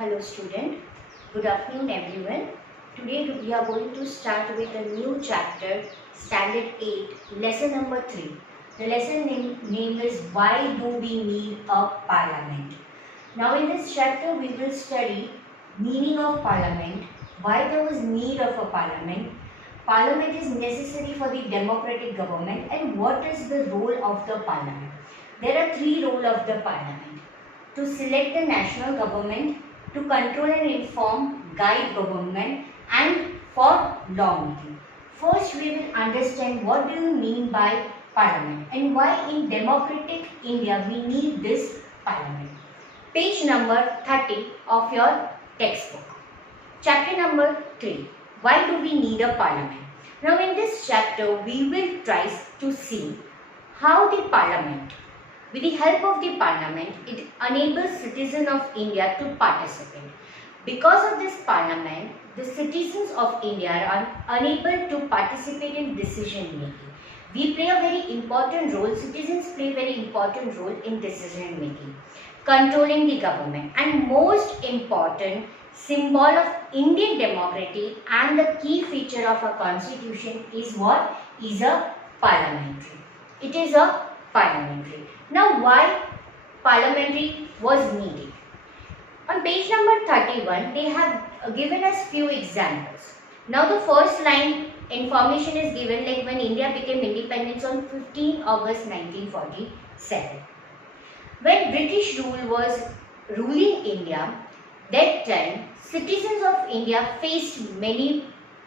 Hello student, good afternoon everyone. Today we are going to start with a new chapter, Standard 8, lesson number 3. The lesson name is Why Do We Need a Parliament? Now in this chapter we will study meaning of parliament, why there was need of a parliament, parliament is necessary for the democratic government and what is the role of the parliament. There are three roles of the parliament: to select the national government, to control and inform, guide government, and for lawmaking. First, we will understand what do you mean by parliament and why in democratic India we need this parliament. Page number 30 of your textbook. Chapter number 3. Why do we need a parliament? Now in this chapter, we will try to see how the parliament, with the help of the parliament, it enables citizens of India to participate. Because of this parliament, the citizens of India are unable to participate in decision making. We play a very important role, citizens play a very important role in decision making, controlling the government, and most important symbol of Indian democracy and the key feature of a constitution is what? Is a parliamentary. It is a parliamentary. Now why parliamentary was needed? On page number 31, they have given us few examples. Now the first line information is given like when India became independent on 15 August 1947. When British rule was ruling India, that time citizens of India faced many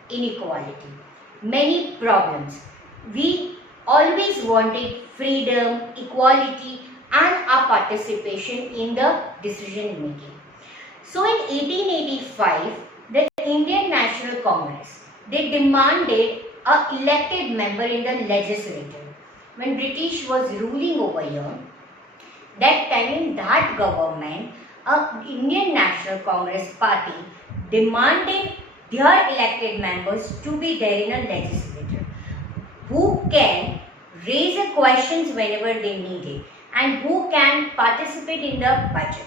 inequality, many problems. We always wanted freedom, equality and our participation in the decision making. So in 1885, the Indian National Congress, they demanded a elected member in the legislature. When British was ruling over here, that time in that government, Indian National Congress party demanded their elected members to be there in a legislature who can raise the questions whenever they need it and who can participate in the budget.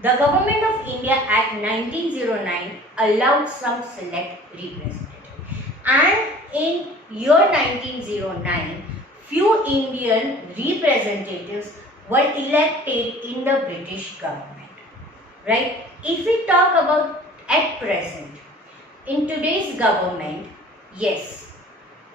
The Government of India Act 1909 allowed some select representatives, and in year 1909 few Indian representatives were elected in the British government, right? If we talk about at present, in today's government, yes,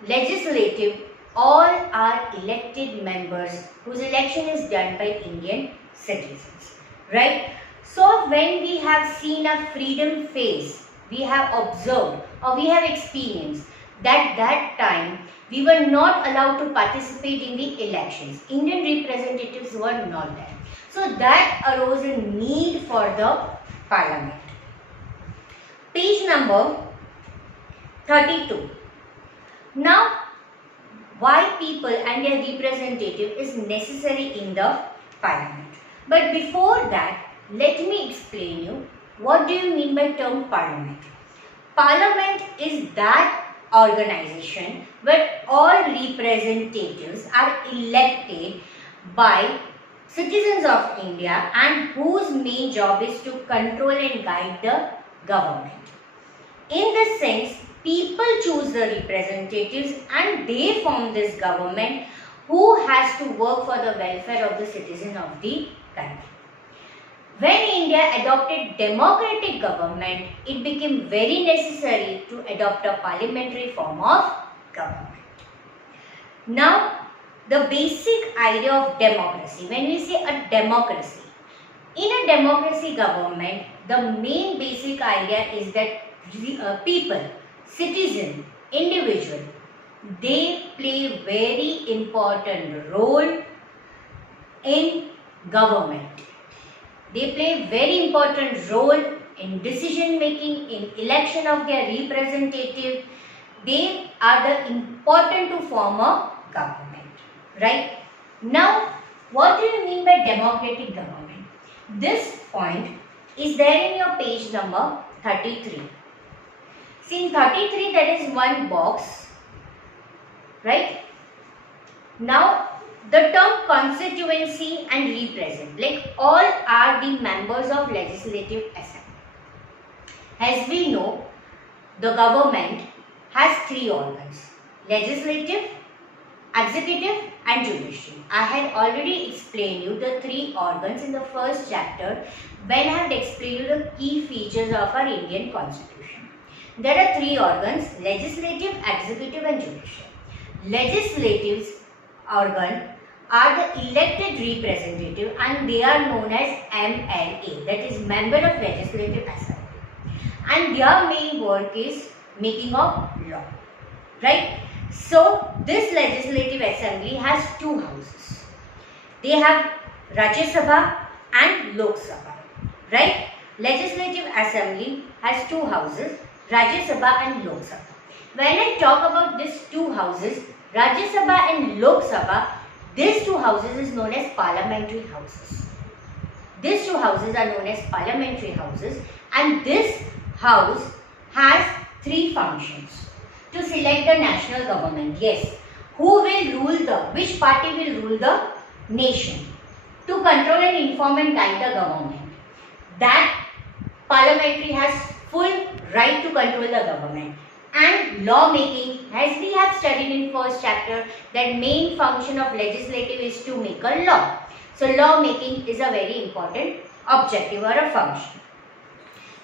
legislative, all are elected members whose election is done by Indian citizens, right? So when we have seen a freedom phase, we have observed or we have experienced that time we were not allowed to participate in the elections. Indian representatives were not there. So that arose a need for the parliament. Page number 32. Now, why people and their representative is necessary in the parliament. But before that, let me explain you what do you mean by term parliament. Parliament is that organization where all representatives are elected by citizens of India and whose main job is to control and guide the government. In this sense, people choose the representatives and they form this government who has to work for the welfare of the citizen of the country. When India adopted democratic government, it became very necessary to adopt a parliamentary form of government. Now, the basic idea of democracy, when we say a democracy, in a democracy government, the main basic idea is that people, citizen, individual, they play very important role in government. They play very important role in decision making, in election of their representative. They are the important to form a government, right? Now, what do you mean by democratic government? This point is there in your page number 33. See, in 33 there is one box, right? Now, the term constituency and represent, like all are the members of legislative assembly. As we know, the government has three organs: legislative, executive and judicial. I had already explained you the three organs in the first chapter when I had explained you the key features of our Indian constitution. There are three organs: legislative, executive and judicial. Legislative organ are the elected representative and they are known as MLA, that is Member of Legislative Assembly, and their main work is making of law, right? So this legislative assembly has two houses. They have Rajya Sabha and Lok Sabha, right? Legislative assembly has two houses, Rajya Sabha and Lok Sabha. When I talk about these two houses, Rajya Sabha and Lok Sabha, these two houses is known as parliamentary houses. These two houses are known as parliamentary houses, and this house has three functions. To select the national government, yes, who will rule which party will rule the nation. To control and inform and guide the government, that parliamentary has full right to control the government. And law making, as we have studied in first chapter, that main function of legislative is to make a law. So law making is a very important objective or a function.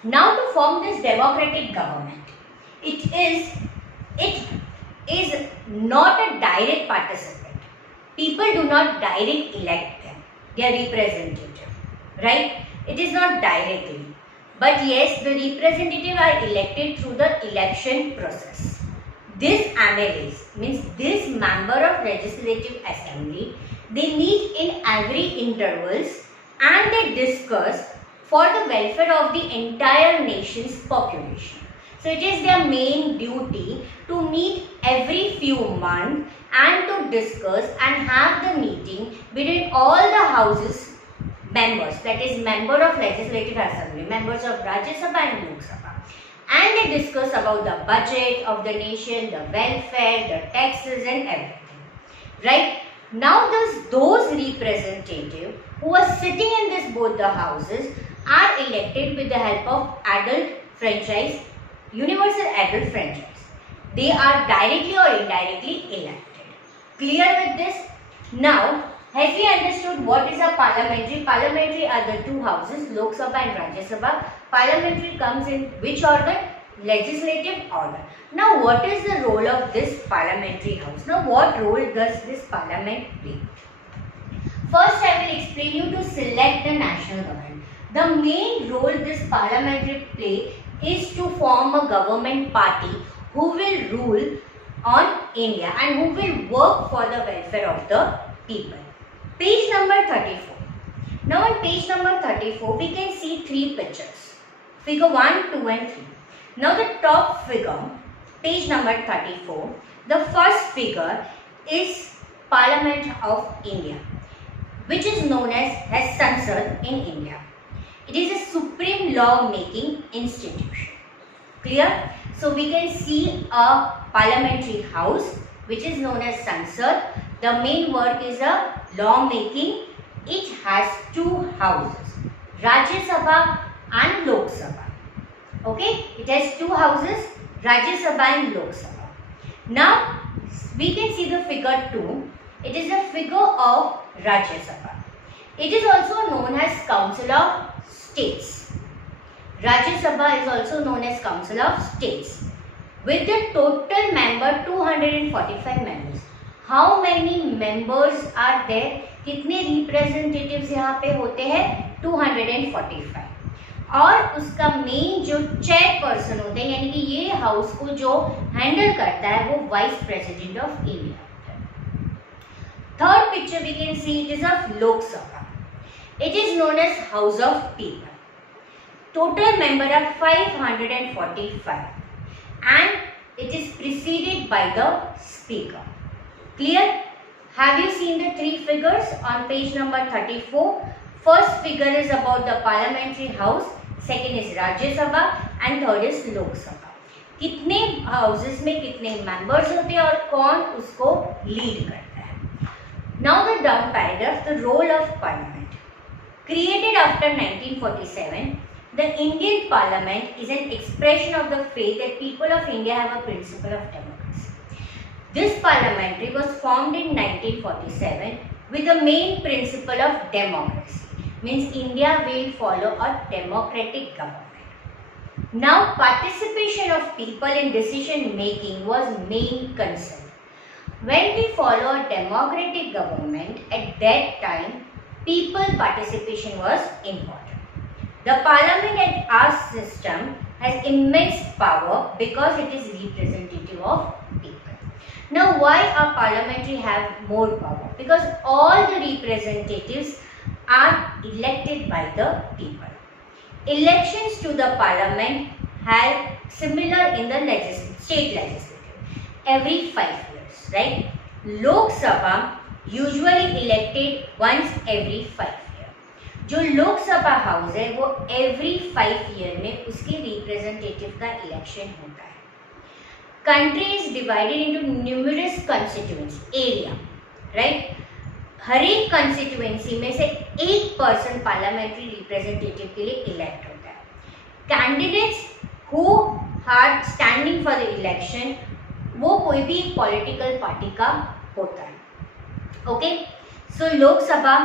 Now to form this democratic government, it is not a direct participant. People do not direct elect them, their representative, right? It is not directly. But yes, the representatives are elected through the election process. This MLAs, means this member of legislative assembly, they meet in every intervals and they discuss for the welfare of the entire nation's population. So it is their main duty to meet every few months and to discuss and have the meeting between all the houses members, that is member of legislative assembly, members of Rajya Sabha and Lok Sabha, and they discuss about the budget of the nation, the welfare, the taxes and everything, right? Now those representatives who are sitting in this both the houses are elected with the help of adult franchise, universal adult franchise. They are directly or indirectly elected. Clear with this? Now, have we understood what is a parliamentary? Parliamentary are the two houses, Lok Sabha and Rajya Sabha. Parliamentary comes in which organ? Legislative organ. Now, what is the role of this parliamentary house? Now, what role does this parliament play? First, I will explain you to select the national government. The main role this parliamentary play is to form a government party who will rule on India and who will work for the welfare of the people. Page number 34. Now on page number 34, we can see three pictures. Figure 1, 2 and 3. Now the top figure, page number 34, the first figure is Parliament of India, which is known as Sansad in India. It is a supreme law making institution. Clear? So we can see a parliamentary house which is known as Sansad. The main work is a law making. It has two houses, Rajya Sabha and Lok Sabha. Okay, it has two houses, Rajya Sabha and Lok Sabha. Now we can see the figure 2. It is a figure of Rajya Sabha. It is also known as Council of States. Rajya Sabha is also known as Council of States. With the total member 245 members. How many members are there? कितने representatives यहाँ पे होते हैं? 245. और उसका main जो chairperson होते हैं, यानी कि ये हाउस को जो हैंडल करता है वो vice president of India. Third picture we can see it is of Lok Sabha. It is known as House of People. Total member are 545 and it is preceded by the speaker. Clear? Have you seen the three figures on page number 34? First figure is about the parliamentary house, second is Rajya Sabha and third is Lok Sabha. कितने houses में कितने members होते हैं और कौन उसको lead करता है. Now the down paragraph, the role of parliament. Created after 1947, The Indian Parliament is an expression of the faith that people of India have a principle of democracy. This parliamentary was formed in 1947 with the main principle of democracy. Means India will follow a democratic government. Now, participation of people in decision making was main concern. When we follow a democratic government, at that time, people participation was important. The parliament at our system has immense power because it is representative of people. Now, why our parliamentary have more power? Because all the representatives are elected by the people. Elections to the parliament have similar in the state legislature every 5 years, right? Lok Sabha usually elected once every 5 years. जो लोक सभा house है वो every 5 year में उसके representative का election होता है. Country is divided into numerous constituencies, area, right? हर एक कंस्टिट्यूएंसी में से एक पर्सन पार्लियामेंट्री रिप्रेजेंटेटिव के लिए इलेक्ट होता है. Candidates who are standing for the election वो कोई भी पॉलिटिकल पार्टी का होता है. Okay, so Lok Sabha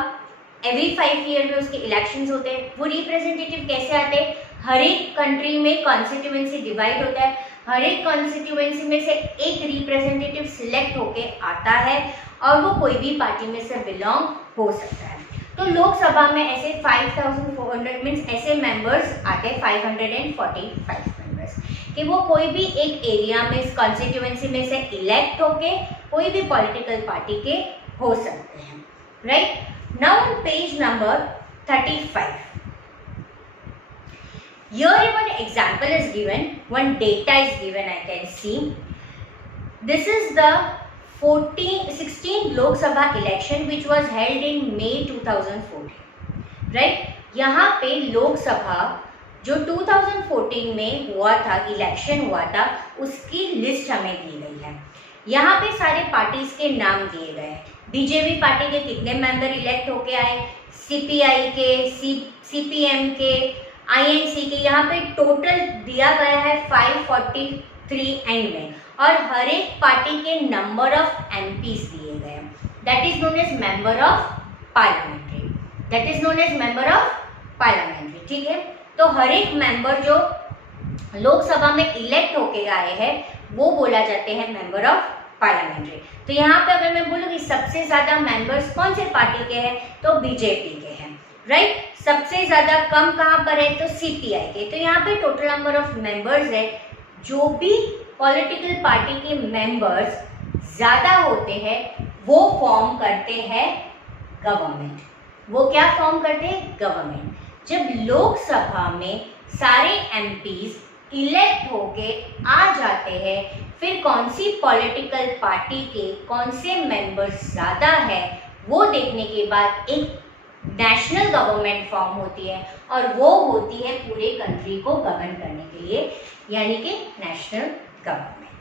every 5 year में उसके इलेक्शंस होते हैं. वो रिप्रेजेंटेटिव कैसे आते हैं? हर एक कंट्री में कॉन्स्टिट्यूएंसी डिवाइड होता है. हर एक कॉन्स्टिट्यूएंसी में से एक रिप्रेजेंटेटिव सिलेक्ट होके आता है और वो कोई भी पार्टी में से बिलोंग हो सकता है. तो लोकसभा में ऐसे 5400 मीन्स ऐसे मेंबर्स आते हैं, 545 मेंबर्स, कि वो कोई भी एक एरिया में इस कॉन्स्टिट्यूएंसी में से इलेक्ट होके कोई भी पॉलिटिकल पार्टी के हो सकते हैं. Right, now on page number 35. Here one example is given, one data is given, I can see. This is the 16th Lok Sabha election which was held in May 2014. Right? यहाँ पे लोक सभा जो 2014 में हुआ था, इलेक्शन हुआ था, उसकी लिस्ट हमें दी गई है. यहाँ पे सारे पार्टीज के नाम दिए गए हैं. बीजेपी पार्टी के कितने मेंबर इलेक्ट होके आए, सीपीआई के, सीपीएम के, आईएनसी के, यहाँ पे टोटल दिया गया है 543 एंड में, और हर एक पार्टी के नंबर ऑफ एमपीज दिए गए हैं. That is known as member of parliamentary. That is known as member of parliamentary. ठीक है, तो हर एक मेंबर जो लोकसभा में इलेक्ट होके आए हैं वो बोला जाते हैं मेंबर ऑफ पार्लियामेंट्री. तो यहाँ पे अगर मैं बोलूँ कि सबसे ज्यादा मेंबर्स कौन से पार्टी के हैं, तो बीजेपी के हैं. राइट, सबसे ज्यादा कम कहाँ पर है, तो सीपीआई के. तो यहाँ पे टोटल नंबर ऑफ मेंबर्स है. जो भी पॉलिटिकल पार्टी के मेंबर्स ज्यादा होते हैं वो फॉर्म करते हैं गवर्नमेंट. वो क्या फॉर्म करते हैं? गवर्नमेंट. जब लोकसभा में सारे एमपीज इलेक्ट होके आ जाते हैं, फिर कौन सी पॉलिटिकल पार्टी के कौन से मेंबर्स ज्यादा है वो देखने के बाद एक नेशनल गवर्नमेंट फॉर्म होती है, और वो होती है पूरे कंट्री को गवर्न करने के लिए, यानी कि नेशनल गवर्नमेंट.